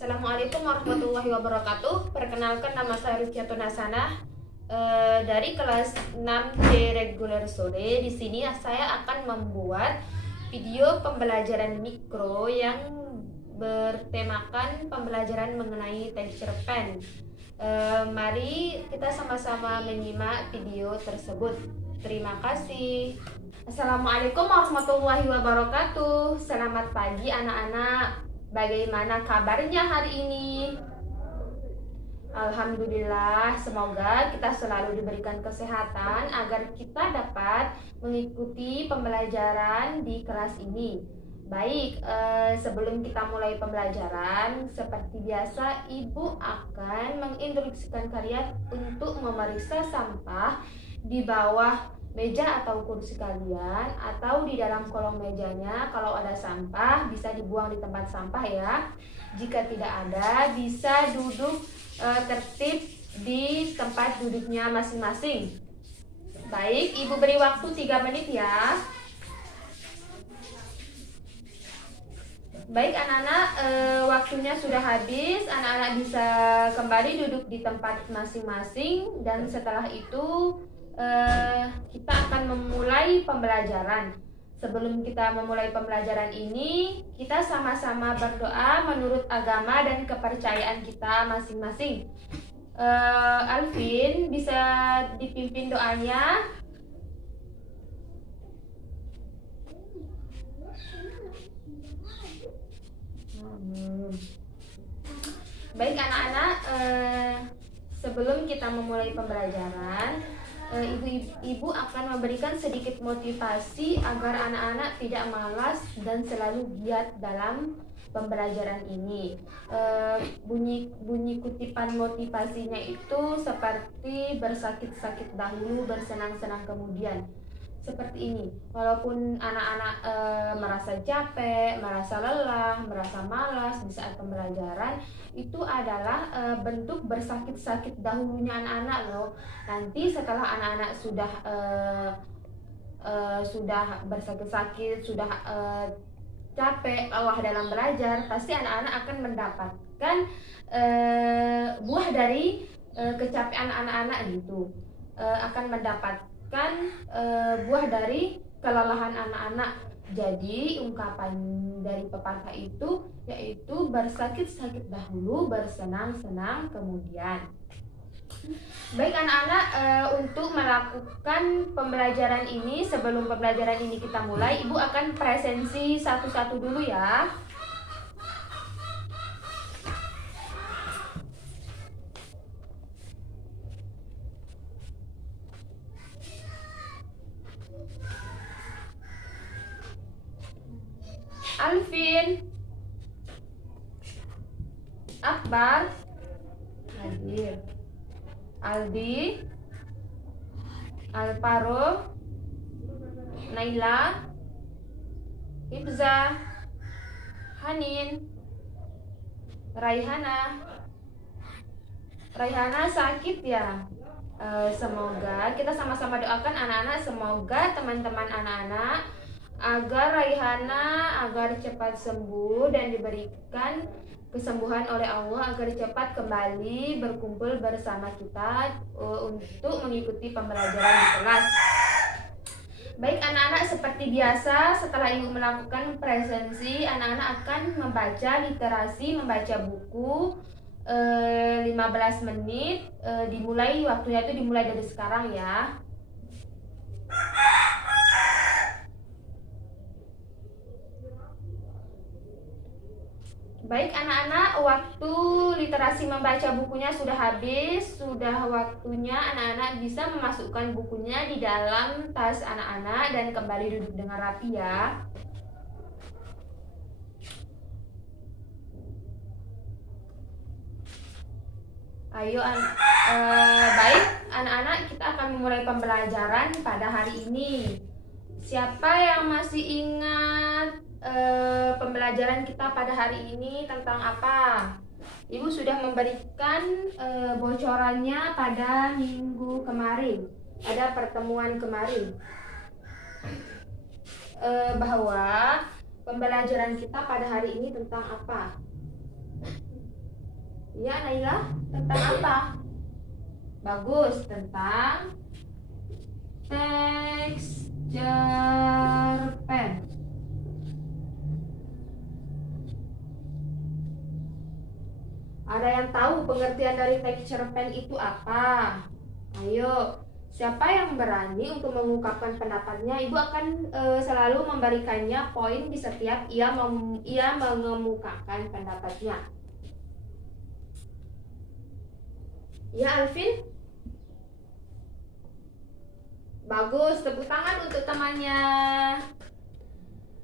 Assalamualaikum warahmatullahi wabarakatuh. Perkenalkan, nama saya Rukiatun Hasanah dari kelas 6C reguler sore. Di sini saya akan membuat video pembelajaran mikro yang bertemakan pembelajaran mengenai texture pen. Mari kita sama-sama menyimak video tersebut. Terima kasih. Assalamualaikum warahmatullahi wabarakatuh. Selamat pagi anak-anak. Bagaimana kabarnya hari ini? Alhamdulillah, semoga kita selalu diberikan kesehatan agar kita dapat mengikuti pembelajaran di kelas ini. Baik, sebelum kita mulai pembelajaran, seperti biasa Ibu akan menginstruksikan kalian untuk memeriksa sampah di bawah meja atau kursi kalian, atau di dalam kolong mejanya. Kalau ada sampah bisa dibuang di tempat sampah ya. Jika tidak ada, bisa duduk tertib di tempat duduknya masing-masing. Baik, Ibu beri waktu 3 menit ya. Baik anak-anak, waktunya sudah habis. Anak-anak bisa kembali duduk di tempat masing-masing. Dan setelah itu kita akan memulai pembelajaran. Sebelum kita memulai pembelajaran ini, kita sama-sama berdoa menurut agama dan kepercayaan kita masing-masing. Alvin, bisa dipimpin doanya? Baik anak-anak, sebelum kita memulai pembelajaran, Ibu akan memberikan sedikit motivasi agar anak-anak tidak malas dan selalu giat dalam pembelajaran ini. Bunyi kutipan motivasinya itu seperti bersakit-sakit dahulu, bersenang-senang kemudian. Seperti ini. Walaupun anak-anak merasa capek, merasa lelah, merasa malas di saat pembelajaran, itu adalah bentuk bersakit-sakit dahulunya anak-anak loh. Nanti setelah anak-anak sudah bersakit-sakit, sudah capek, lelah dalam belajar, pasti anak-anak akan mendapatkan buah dari kecapean anak-anak gitu. Akan mendapatkan buah dari kelelahan anak-anak. Jadi ungkapan dari pepatah itu yaitu bersakit-sakit dahulu, bersenang-senang kemudian. Baik anak-anak, untuk melakukan pembelajaran ini, sebelum pembelajaran ini kita mulai, Ibu akan presensi satu-satu dulu ya. Alvin, Akbar hadir, Aldi, Alparo, Naila, Ibza, Hanin, Raihana. Raihana sakit ya. Semoga kita sama-sama doakan anak-anak, semoga teman-teman anak-anak agar Raihana agar cepat sembuh dan diberikan kesembuhan oleh Allah, agar cepat kembali berkumpul bersama kita untuk mengikuti pembelajaran di kelas. Baik anak-anak, seperti biasa setelah Ibu melakukan presensi, anak-anak akan membaca literasi, membaca buku 15 menit. Dimulai, waktunya itu dimulai dari sekarang ya. Baik anak-anak, waktu literasi membaca bukunya sudah habis. Sudah waktunya anak-anak bisa memasukkan bukunya di dalam tas anak-anak dan kembali duduk dengan rapi ya. Ayo baik anak-anak, kita akan memulai pembelajaran pada hari ini. Siapa yang masih ingat pembelajaran kita pada hari ini tentang apa? Ibu sudah memberikan bocorannya pada minggu kemarin, pada pertemuan kemarin, bahwa pembelajaran kita pada hari ini tentang apa? Ya, Naila, tentang apa? Bagus, tentang teks cerpen. Ada yang tahu pengertian dari teks cerpen itu apa? Ayo, siapa yang berani untuk mengungkapkan pendapatnya? Ibu akan selalu memberikannya poin di setiap ia mengemukakan pendapatnya. Ya, Alvin? Bagus, tepuk tangan untuk temannya.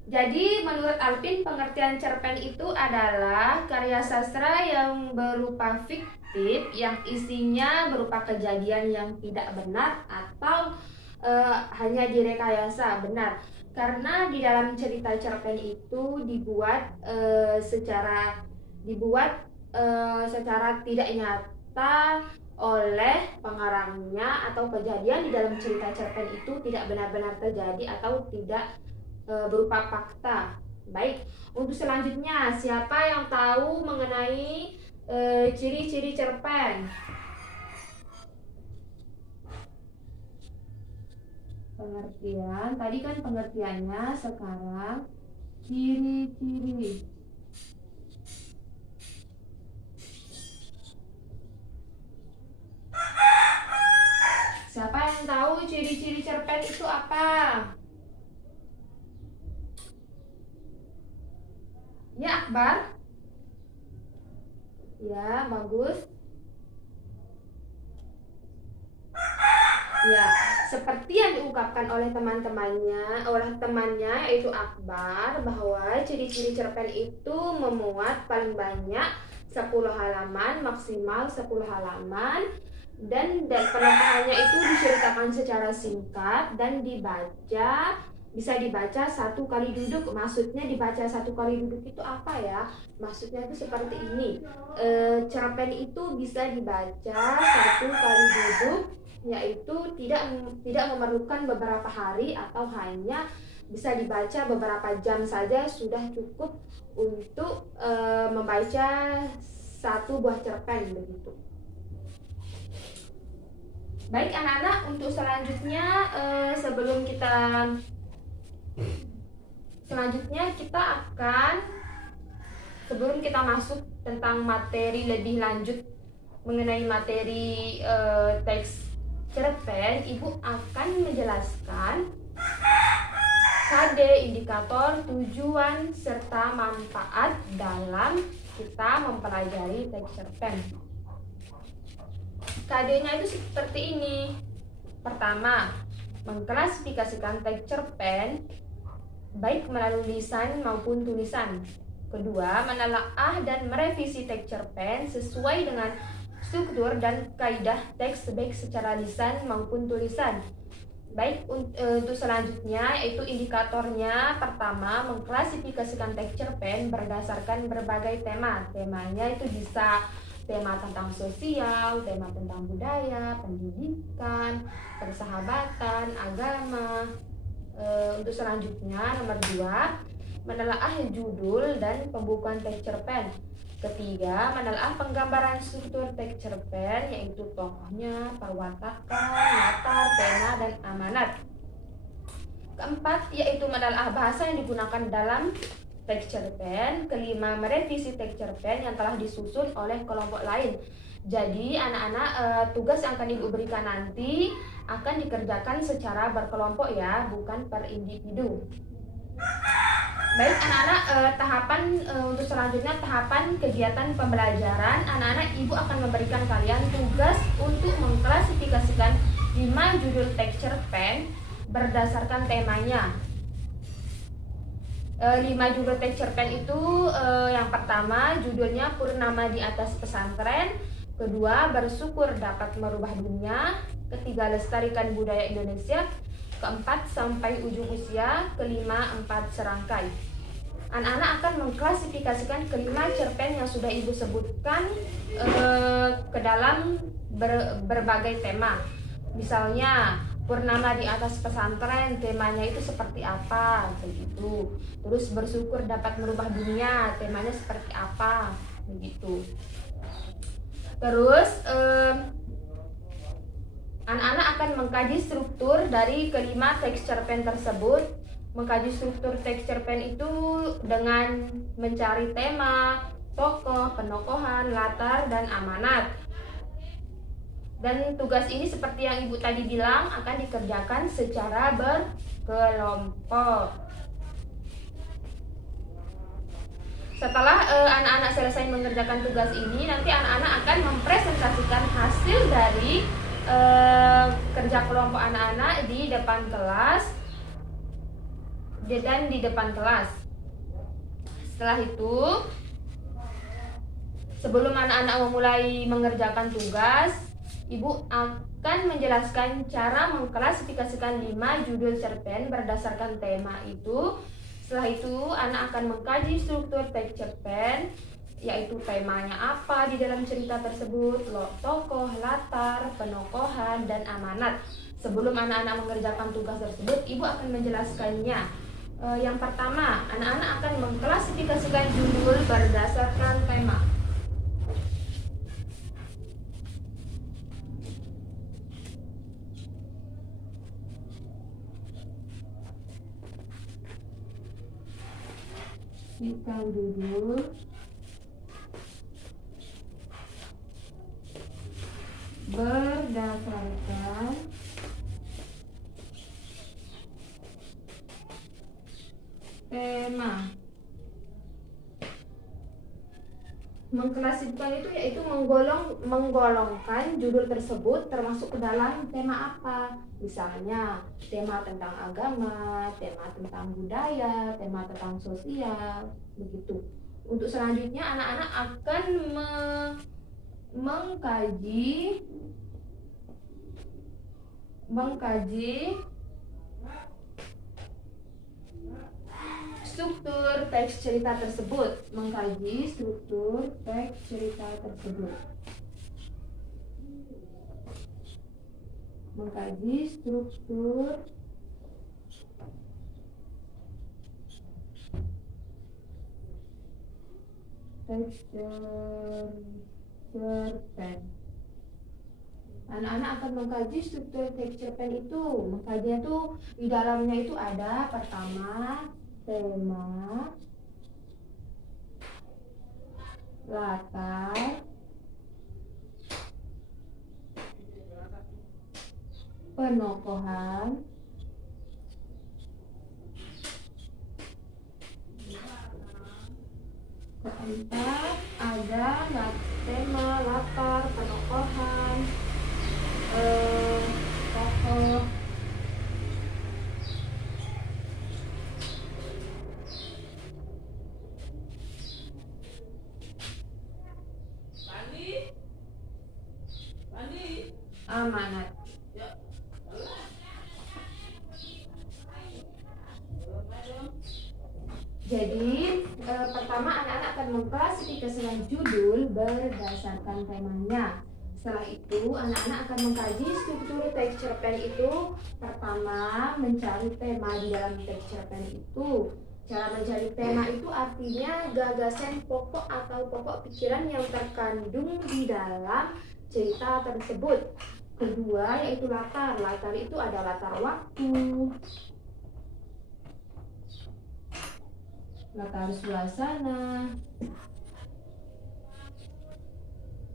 Jadi, menurut Alvin, pengertian cerpen itu adalah karya sastra yang berupa fiktif, yang isinya berupa kejadian yang tidak benar atau hanya direkayasa. Benar, karena di dalam cerita cerpen itu dibuat secara tidak nyata oleh pengarangnya, atau kejadian di dalam cerita cerpen itu tidak benar-benar terjadi atau tidak berupa fakta. Baik, untuk selanjutnya, siapa yang tahu mengenai ciri-ciri cerpen? Pengertian, tadi kan pengertiannya, sekarang ciri-ciri. Siapa yang tahu ciri-ciri cerpen itu apa? Ya, Akbar. Ya, bagus. Ya, seperti yang diungkapkan oleh temannya yaitu Akbar, bahwa ciri-ciri cerpen itu memuat paling banyak 10 halaman, maksimal 10 halaman, dan penampakannya itu diceritakan secara singkat dan bisa dibaca satu kali duduk. Maksudnya dibaca satu kali duduk itu apa ya? Maksudnya itu seperti ini. Cerpen itu bisa dibaca satu kali duduk, yaitu tidak memerlukan beberapa hari atau hanya bisa dibaca beberapa jam saja sudah cukup untuk membaca satu buah cerpen begitu. Baik anak-anak, untuk selanjutnya sebelum kita masuk tentang materi lebih lanjut mengenai materi teks cerpen, Ibu akan menjelaskan KD, indikator, tujuan, serta manfaat dalam kita mempelajari teks cerpen. KD-nya itu seperti ini. Pertama, mengklasifikasikan teks cerpen baik melalui lisan maupun tulisan. Kedua, menelaah dan merevisi teks cerpen sesuai dengan struktur dan kaidah teks baik secara lisan maupun tulisan. Baik, untuk selanjutnya yaitu indikatornya. Pertama, mengklasifikasikan teks cerpen berdasarkan berbagai tema. Temanya itu bisa tema tentang sosial, tema tentang budaya, pendidikan, persahabatan, agama. Untuk selanjutnya, nomor 2, menelaah judul dan pembukaan teks cerpen. Ketiga, menelaah penggambaran struktur teks cerpen, yaitu tokohnya, perwatakan, latar, tema, dan amanat. Keempat, yaitu menelaah bahasa yang digunakan dalam teks cerpen. Kelima, merevisi teks cerpen yang telah disusun oleh kelompok lain. Jadi anak-anak, tugas yang akan Ibu berikan nanti akan dikerjakan secara berkelompok ya, bukan per individu. Baik anak-anak, untuk selanjutnya tahapan kegiatan pembelajaran. Anak-anak, Ibu akan memberikan kalian tugas untuk mengklasifikasikan 5 judul teks cerpen berdasarkan temanya. 5 judul teks cerpen itu, yang pertama judulnya Purnama di Atas Pesantren. Kedua, Bersyukur Dapat Merubah Dunia. Ketiga, Lestarikan Budaya Indonesia. Keempat, Sampai Ujung Usia. Kelima, 4 Serangkai. Anak-anak akan mengklasifikasikan kelima cerpen yang sudah Ibu sebutkan ke dalam berbagai tema. Misalnya Purnama di Atas Pesantren, temanya itu seperti apa begitu. Terus Bersyukur Dapat Merubah Dunia, temanya seperti apa. begitu. Terus anak-anak akan mengkaji struktur dari kelima teks cerpen tersebut. Mengkaji struktur teks cerpen itu dengan mencari tema, tokoh, penokohan, latar, dan amanat. Dan tugas ini seperti yang Ibu tadi bilang akan dikerjakan secara berkelompok. Setelah anak-anak selesai mengerjakan tugas ini, nanti anak-anak akan mempresentasikan hasil dari kerja kelompok anak-anak di depan kelas dan di depan kelas. Setelah itu, sebelum anak-anak memulai mengerjakan tugas, Ibu akan menjelaskan cara mengklasifikasikan 5 judul cerpen berdasarkan tema itu. Setelah itu, anak akan mengkaji struktur teks cerpen, yaitu temanya apa di dalam cerita tersebut, tokoh, latar, penokohan, dan amanat. Sebelum anak-anak mengerjakan tugas tersebut, Ibu akan menjelaskannya. Yang pertama, anak-anak akan mengklasifikasikan judul berdasarkan tema. Kita judul berdasarkan tema. Mengklasifikasikan itu yaitu menggolongkan judul tersebut termasuk ke dalam tema apa. Misalnya tema tentang agama, tema tentang budaya, tema tentang sosial, begitu. Untuk selanjutnya anak-anak akan mengkaji struktur teks cerita tersebut. Mengkaji struktur teks cerita tersebut. Mengkaji struktur teks cerpen. Anak-anak akan mengkaji struktur teks cerpen itu. Mengkajinya itu di dalamnya itu ada pertama tema, latar, penokohan, keempat ada tema, latar, penokohan, tokoh, amanat. Jadi pertama anak-anak akan mengklasifikasikan judul berdasarkan temanya. Setelah itu anak-anak akan mengkaji struktur teks cerpen itu. Pertama, mencari tema di dalam teks cerpen itu. Cara mencari tema itu artinya gagasan pokok atau pokok pikiran yang terkandung di dalam cerita tersebut. Kedua yaitu latar. Latar itu ada latar waktu, latar suasana,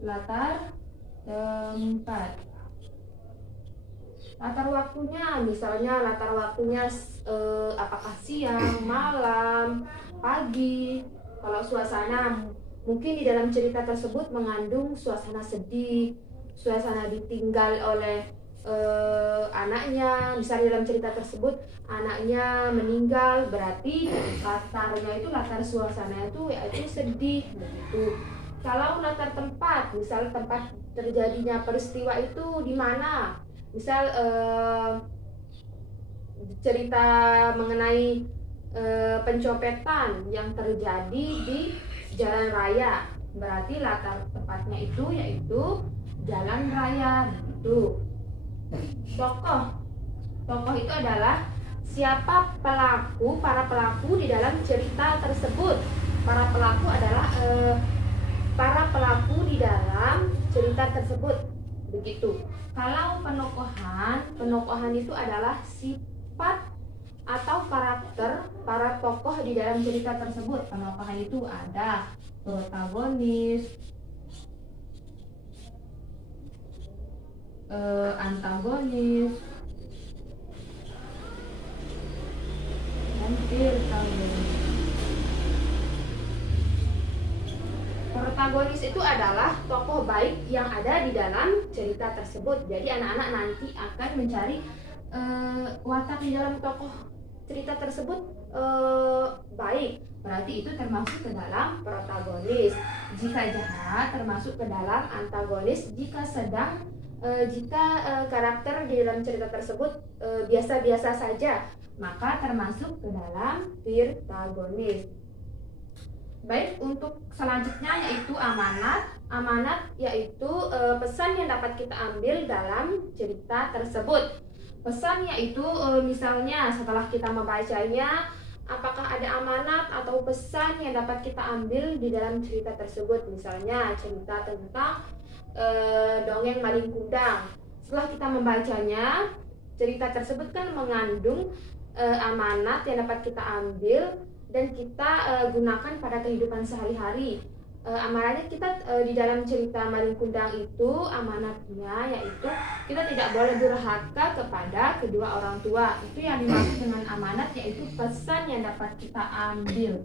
latar tempat. Latar waktunya, misalnya latar waktunya apakah siang, malam, pagi. Kalau suasana, mungkin di dalam cerita tersebut mengandung suasana sedih, suasana ditinggal oleh anaknya. Misalnya dalam cerita tersebut anaknya meninggal, berarti latarnya itu, latar suasana itu yaitu sedih begitu. Kalau latar tempat, misal tempat terjadinya peristiwa itu di mana, misal cerita mengenai pencopetan yang terjadi di jalan raya, berarti latar tempatnya itu yaitu jalan raya gitu. Tokoh itu adalah siapa para pelaku di dalam cerita tersebut. Para pelaku adalah cerita tersebut. Begitu. Kalau penokohan itu adalah sifat atau karakter para tokoh di dalam cerita tersebut. Penokohan itu ada protagonis, antagonis, dan protagonis. Protagonis itu adalah tokoh baik yang ada di dalam cerita tersebut. Jadi anak-anak nanti akan mencari watak di dalam tokoh cerita tersebut baik, berarti itu termasuk ke dalam protagonis. Jika jahat termasuk ke dalam antagonis. Jika karakter di dalam cerita tersebut biasa-biasa saja, maka termasuk ke dalam protagonis. Baik, untuk selanjutnya yaitu amanat. Amanat yaitu pesan yang dapat kita ambil dalam cerita tersebut. Pesan yaitu misalnya setelah kita membacanya, apakah ada amanat atau pesan yang dapat kita ambil di dalam cerita tersebut. Misalnya cerita tentang dongeng Malin Kundang. Setelah kita membacanya, cerita tersebut kan mengandung amanat yang dapat kita ambil dan kita gunakan pada kehidupan sehari-hari. Amanatnya kita di dalam cerita Malin Kundang itu, amanatnya yaitu kita tidak boleh durhaka kepada kedua orang tua. Itu yang dimaksud dengan amanat, yaitu pesan yang dapat kita ambil,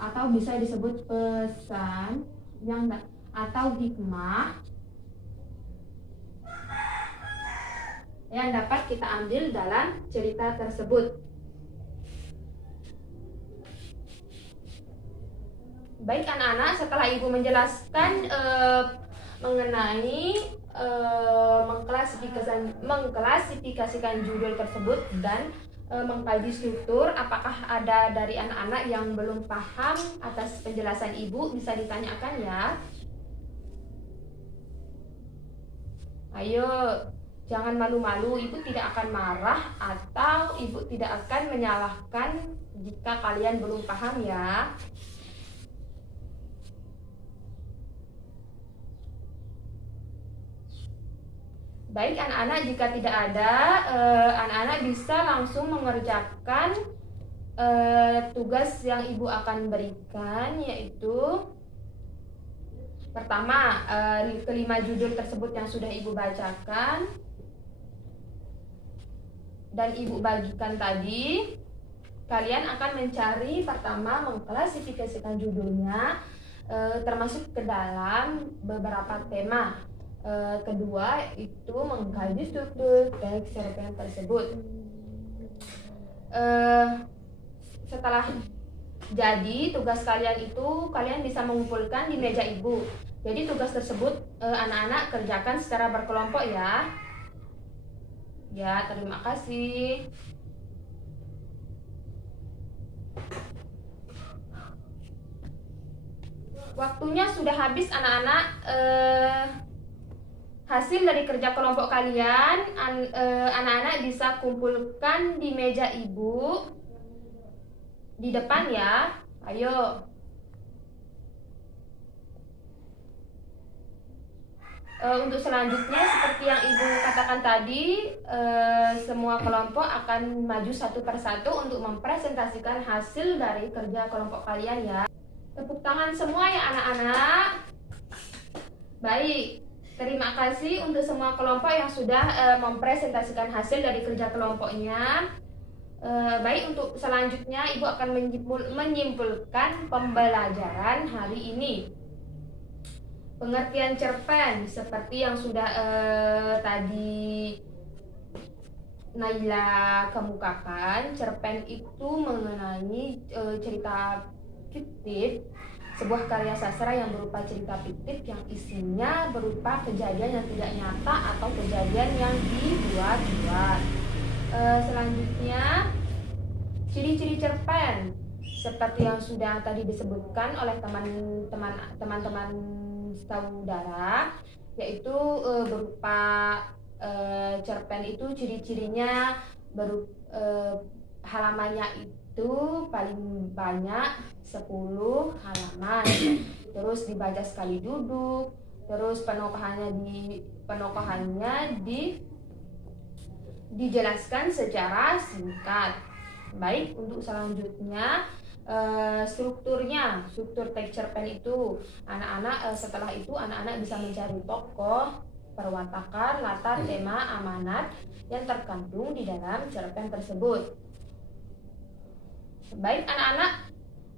atau bisa disebut pesan atau hikmah yang dapat kita ambil dalam cerita tersebut. Baik anak-anak, setelah ibu menjelaskan mengenai mengklasifikasikan judul tersebut dan mengkaji struktur, apakah ada dari anak-anak yang belum paham atas penjelasan ibu? Bisa ditanyakan ya. Ayo, jangan malu-malu, ibu tidak akan marah atau ibu tidak akan menyalahkan jika kalian belum paham ya. Baik anak-anak, jika tidak ada, anak-anak bisa langsung mengerjakan tugas yang ibu akan berikan, yaitu pertama, kelima judul tersebut yang sudah ibu bacakan dan ibu bagikan tadi. Kalian akan mencari, pertama mengklasifikasikan judulnya termasuk ke dalam beberapa tema. Kedua itu mengkaji struktur teks cerpen tersebut. Setelah jadi tugas kalian itu, kalian bisa mengumpulkan di meja ibu. Jadi tugas tersebut anak-anak kerjakan secara berkelompok ya. Ya, terima kasih. Waktunya sudah habis anak-anak. Hasil dari kerja kelompok kalian, anak-anak bisa kumpulkan di meja ibu di depan ya. Ayo. Untuk selanjutnya, seperti yang ibu katakan tadi, semua kelompok akan maju satu persatu untuk mempresentasikan hasil dari kerja kelompok kalian ya. Tepuk tangan semua ya anak-anak. Baik. Terima kasih untuk semua kelompok yang sudah mempresentasikan hasil dari kerja kelompoknya. Baik, untuk selanjutnya ibu akan menyimpulkan pembelajaran hari ini. Pengertian cerpen seperti yang sudah tadi Naila kemukakan. Cerpen itu mengenai cerita fiktif, sebuah karya sastra yang berupa cerita fiktif yang isinya berupa kejadian yang tidak nyata atau kejadian yang dibuat-buat. Selanjutnya, ciri-ciri cerpen seperti yang sudah tadi disebutkan oleh teman-teman saudara, yaitu berupa cerpen itu ciri-cirinya halamannya itu paling banyak 10 halaman, terus dibaca sekali duduk, Terus penokohannya dijelaskan secara singkat. Baik, untuk selanjutnya struktur teks cerpen itu setelah itu anak-anak bisa mencari tokoh, perwatakan, latar, tema, amanat yang terkandung di dalam cerpen tersebut. Baik anak-anak,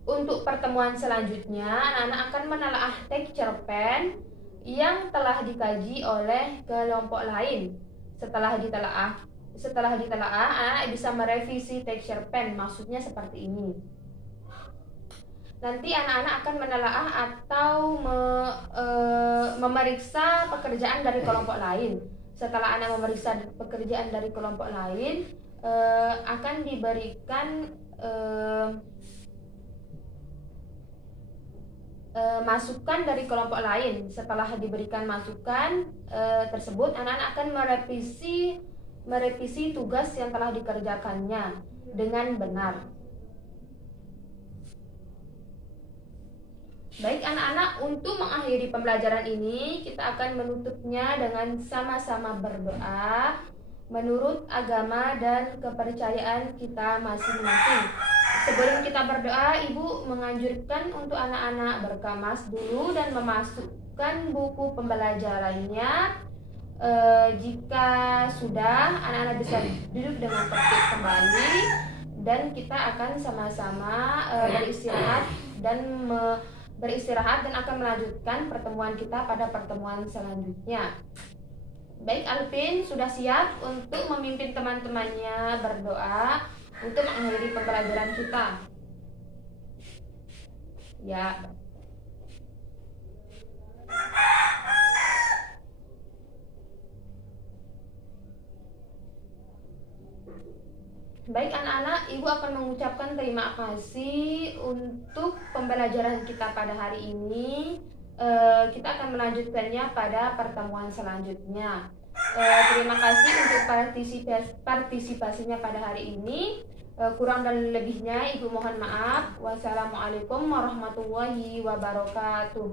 untuk pertemuan selanjutnya anak-anak akan menelaah teks cerpen yang telah dikaji oleh kelompok lain. Setelah ditelaah, anak-anak bisa merevisi teks cerpen. Maksudnya seperti ini. Nanti anak-anak akan menelaah atau memeriksa pekerjaan dari kelompok lain. Setelah anak memeriksa pekerjaan dari kelompok lain, akan diberikan masukan dari kelompok lain. Setelah diberikan masukan tersebut, anak-anak akan merevisi tugas yang telah dikerjakannya dengan benar. Baik anak-anak, untuk mengakhiri pembelajaran ini, kita akan menutupnya dengan sama-sama berdoa menurut agama dan kepercayaan kita masing-masing. Sebelum kita berdoa, Ibu menganjurkan untuk anak-anak berkamas dulu dan memasukkan buku pembelajarannya. Jika sudah, anak-anak bisa duduk dengan tertib kembali dan kita akan sama-sama beristirahat dan akan melanjutkan pertemuan kita pada pertemuan selanjutnya. Baik, Alvin sudah siap untuk memimpin teman-temannya berdoa untuk mengakhiri pembelajaran kita. Ya. Baik anak-anak, Ibu akan mengucapkan terima kasih untuk pembelajaran kita pada hari ini. Kita akan melanjutkannya pada pertemuan selanjutnya. Terima kasih untuk partisipasinya pada hari ini. Kurang dan lebihnya Ibu mohon maaf. Wassalamualaikum warahmatullahi wabarakatuh.